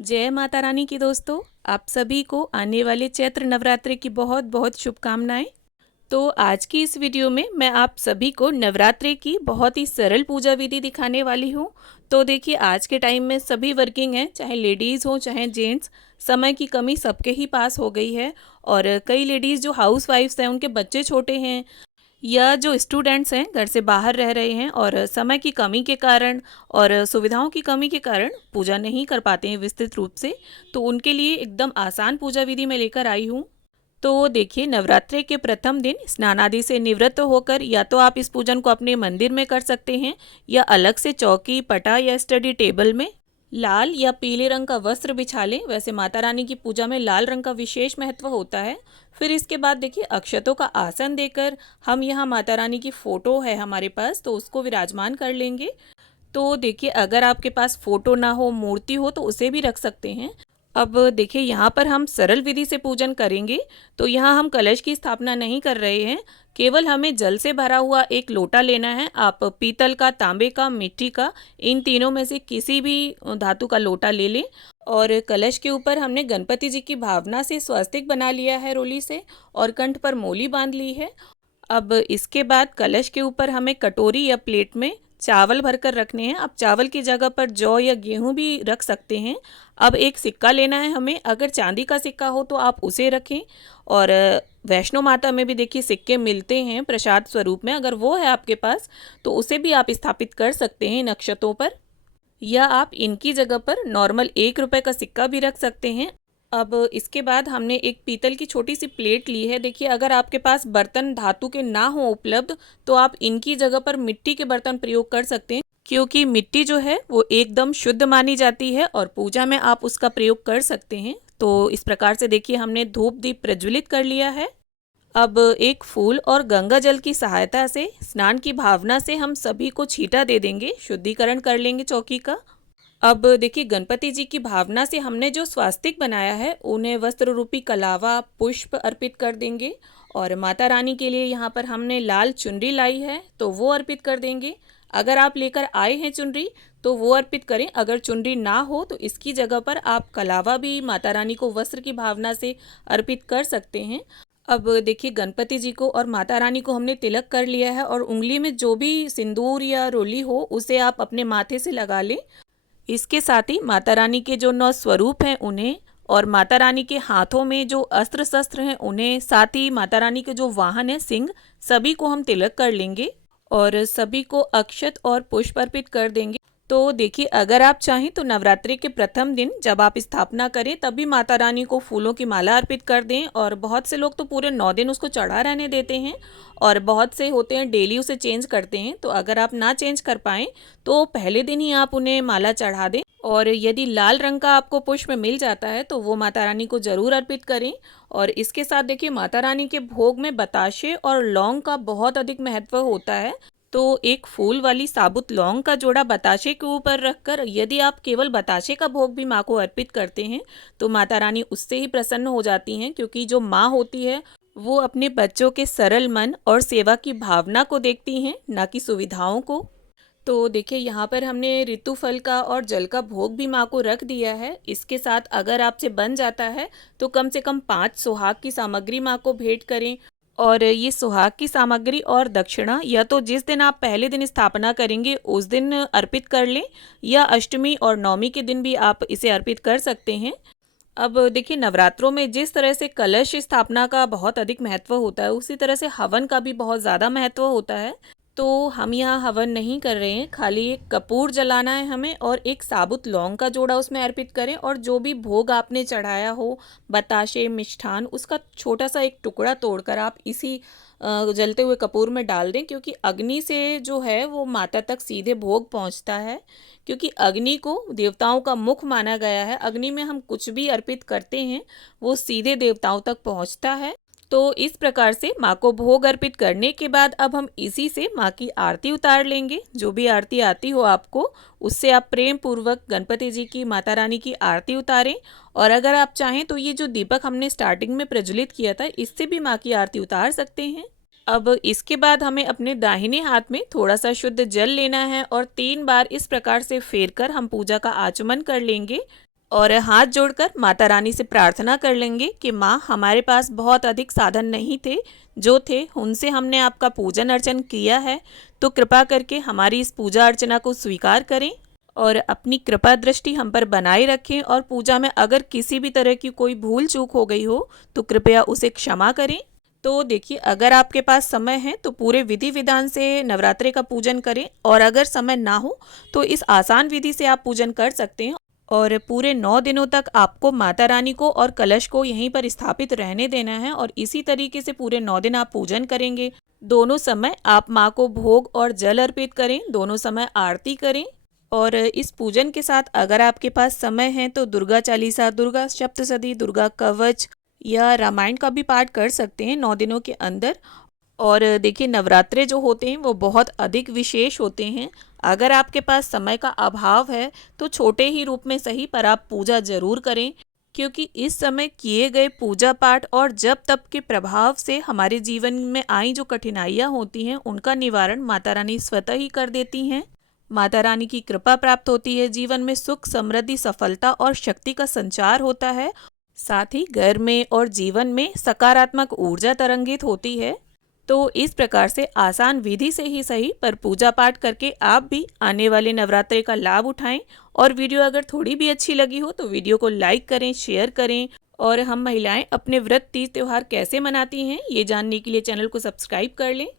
जय माता रानी की दोस्तों, आप सभी को आने वाले चैत्र नवरात्रि की बहुत बहुत शुभकामनाएं। तो आज की इस वीडियो में मैं आप सभी को नवरात्रि की बहुत ही सरल पूजा विधि दिखाने वाली हूँ। तो देखिए, आज के टाइम में सभी वर्किंग हैं, चाहे लेडीज़ हो चाहे जेंट्स। समय की कमी सबके ही पास हो गई है। और कई लेडीज़ जो हाउस वाइफ्स हैं, उनके बच्चे छोटे हैं, या जो स्टूडेंट्स हैं घर से बाहर रह रहे हैं और समय की कमी के कारण और सुविधाओं की कमी के कारण पूजा नहीं कर पाते हैं विस्तृत रूप से। तो उनके लिए एकदम आसान पूजा विधि मैं लेकर आई हूँ। तो देखिए, नवरात्रि के प्रथम दिन स्नान आदि से निवृत्त होकर या तो आप इस पूजन को अपने मंदिर में कर सकते हैं, या अलग से चौकी पटा या स्टडी टेबल में लाल या पीले रंग का वस्त्र बिछा लें। वैसे माता रानी की पूजा में लाल रंग का विशेष महत्व होता है। फिर इसके बाद देखिए, अक्षतों का आसन देकर हम यहाँ माता रानी की फ़ोटो है हमारे पास, तो उसको विराजमान कर लेंगे। तो देखिए, अगर आपके पास फ़ोटो ना हो, मूर्ति हो, तो उसे भी रख सकते हैं। अब देखिए, यहाँ पर हम सरल विधि से पूजन करेंगे। तो यहाँ हम कलश की स्थापना नहीं कर रहे हैं, केवल हमें जल से भरा हुआ एक लोटा लेना है। आप पीतल का, तांबे का, मिट्टी का, इन तीनों में से किसी भी धातु का लोटा ले लें। और कलश के ऊपर हमने गणपति जी की भावना से स्वस्तिक बना लिया है रोली से, और कंठ पर मोली बांध ली है। अब इसके बाद कलश के ऊपर हमें कटोरी या प्लेट में चावल भरकर रखने हैं। अब चावल की जगह पर जौ या गेहूं भी रख सकते हैं। अब एक सिक्का लेना है हमें, अगर चांदी का सिक्का हो तो आप उसे रखें। और वैष्णो माता में भी देखिए सिक्के मिलते हैं प्रसाद स्वरूप में, अगर वो है आपके पास तो उसे भी आप स्थापित कर सकते हैं इन अक्षतों पर। या आप इनकी जगह पर नॉर्मल 1 रुपए का सिक्का भी रख सकते हैं। अब इसके बाद हमने एक पीतल की छोटी सी प्लेट ली है। देखिए, अगर आपके पास बर्तन धातु के ना हो उपलब्ध, तो आप इनकी जगह पर मिट्टी के बर्तन प्रयोग कर सकते हैं, क्योंकि मिट्टी जो है वो एकदम शुद्ध मानी जाती है और पूजा में आप उसका प्रयोग कर सकते हैं। तो इस प्रकार से देखिए, हमने धूप दीप प्रज्वलित कर लिया है। अब एक फूल और गंगा जल की सहायता से स्नान की भावना से हम सभी को छींटा दे देंगे, शुद्धिकरण कर लेंगे चौकी का। अब देखिए, गणपति जी की भावना से हमने जो स्वास्तिक बनाया है, उन्हें वस्त्र रूपी कलावा पुष्प अर्पित कर देंगे। और माता रानी के लिए यहाँ पर हमने लाल चुनरी लाई है, तो वो अर्पित कर देंगे। अगर आप लेकर आए हैं चुनरी तो वो अर्पित करें, अगर चुनरी ना हो तो इसकी जगह पर आप कलावा भी माता रानी को वस्त्र की भावना से अर्पित कर सकते हैं। अब देखिए, गणपति जी को और माता रानी को हमने तिलक कर लिया है, और उंगली में जो भी सिंदूर या रोली हो उसे आप अपने माथे से लगा लें। इसके साथ ही माता रानी के जो 9 स्वरूप हैं उन्हें, और माता रानी के हाथों में जो अस्त्र शस्त्र हैं उन्हें, साथ ही माता रानी के जो वाहन है सिंह, सभी को हम तिलक कर लेंगे और सभी को अक्षत और पुष्प अर्पित कर देंगे। तो देखिए, अगर आप चाहें तो नवरात्रि के प्रथम दिन जब आप स्थापना करें तभी माता रानी को फूलों की माला अर्पित कर दें। और बहुत से लोग तो पूरे 9 दिन उसको चढ़ा रहने देते हैं, और बहुत से होते हैं डेली उसे चेंज करते हैं। तो अगर आप ना चेंज कर पाएँ तो पहले दिन ही आप उन्हें माला चढ़ा दें। और यदि लाल रंग का आपको पुष्प मिल जाता है तो वो माता रानी को ज़रूर अर्पित करें। और इसके साथ देखिए, माता रानी के भोग में बताशे और लौंग का बहुत अधिक महत्व होता है। तो एक फूल वाली साबुत लौंग का जोड़ा बताशे के ऊपर रखकर यदि आप केवल बताशे का भोग भी माँ को अर्पित करते हैं तो माता रानी उससे ही प्रसन्न हो जाती हैं, क्योंकि जो माँ होती है वो अपने बच्चों के सरल मन और सेवा की भावना को देखती हैं, ना कि सुविधाओं को। तो देखिए, यहाँ पर हमने ऋतु फल का और जल का भोग भी माँ को रख दिया है। इसके साथ अगर आपसे बन जाता है तो कम से कम 5 सुहाग की सामग्री माँ को भेंट करें। और ये सुहाग की सामग्री और दक्षिणा या तो जिस दिन आप पहले दिन स्थापना करेंगे उस दिन अर्पित कर लें, या अष्टमी और नवमी के दिन भी आप इसे अर्पित कर सकते हैं। अब देखिए, नवरात्रों में जिस तरह से कलश स्थापना का बहुत अधिक महत्व होता है, उसी तरह से हवन का भी बहुत ज़्यादा महत्व होता है। तो हम यहाँ हवन नहीं कर रहे हैं, खाली एक कपूर जलाना है हमें, और एक साबुत लौंग का जोड़ा उसमें अर्पित करें। और जो भी भोग आपने चढ़ाया हो, बताशे, मिष्ठान, उसका छोटा सा एक टुकड़ा तोड़कर आप इसी जलते हुए कपूर में डाल दें, क्योंकि अग्नि से जो है वो माता तक सीधे भोग पहुँचता है। क्योंकि अग्नि को देवताओं का मुख माना गया है, अग्नि में हम कुछ भी अर्पित करते हैं वो सीधे देवताओं तक पहुँचता है। तो इस प्रकार से माँ को भोग अर्पित करने के बाद अब हम इसी से माँ की आरती उतार लेंगे। जो भी आरती आती हो आपको, उससे आप प्रेम पूर्वक गणपति जी की, माता रानी की आरती उतारें। और अगर आप चाहें तो ये जो दीपक हमने स्टार्टिंग में प्रज्वलित किया था, इससे भी माँ की आरती उतार सकते हैं। अब इसके बाद हमें अपने दाहिने हाथ में थोड़ा सा शुद्ध जल लेना है और 3 बार इस प्रकार से फेर कर हम पूजा का आचमन कर लेंगे। और हाथ जोड़कर माता रानी से प्रार्थना कर लेंगे कि माँ, हमारे पास बहुत अधिक साधन नहीं थे, जो थे उनसे हमने आपका पूजन अर्चन किया है, तो कृपा करके हमारी इस पूजा अर्चना को स्वीकार करें और अपनी कृपा दृष्टि हम पर बनाए रखें। और पूजा में अगर किसी भी तरह की कोई भूल चूक हो गई हो तो कृपया उसे क्षमा करें। तो देखिए, अगर आपके पास समय है तो पूरे विधि विधान से नवरात्रे का पूजन करें, और अगर समय ना हो तो इस आसान विधि से आप पूजन कर सकते हैं। और पूरे 9 दिनों तक आपको माता रानी को और कलश को यहीं पर स्थापित रहने देना है, और इसी तरीके से पूरे 9 दिन आप पूजन करेंगे। दोनों समय आप माँ को भोग और जल अर्पित करें, दोनों समय आरती करें। और इस पूजन के साथ अगर आपके पास समय है तो दुर्गा चालीसा, दुर्गा सप्तशती, दुर्गा कवच या रामायण का भी पाठ कर सकते हैं 9 दिनों के अंदर। और देखिए, नवरात्रे जो होते हैं वो बहुत अधिक विशेष होते हैं। अगर आपके पास समय का अभाव है तो छोटे ही रूप में सही पर आप पूजा जरूर करें, क्योंकि इस समय किए गए पूजा पाठ और जप तप के प्रभाव से हमारे जीवन में आई जो कठिनाइयाँ होती हैं उनका निवारण माता रानी स्वतः ही कर देती हैं। माता रानी की कृपा प्राप्त होती है, जीवन में सुख, समृद्धि, सफलता और शक्ति का संचार होता है। साथ ही घर में और जीवन में सकारात्मक ऊर्जा तरंगित होती है। तो इस प्रकार से आसान विधि से ही सही पर पूजा पाठ करके आप भी आने वाले नवरात्रे का लाभ उठाएं। और वीडियो अगर थोड़ी भी अच्छी लगी हो तो वीडियो को लाइक करें, शेयर करें। और हम महिलाएं अपने व्रत, तीज, त्योहार कैसे मनाती हैं ये जानने के लिए चैनल को सब्सक्राइब कर लें।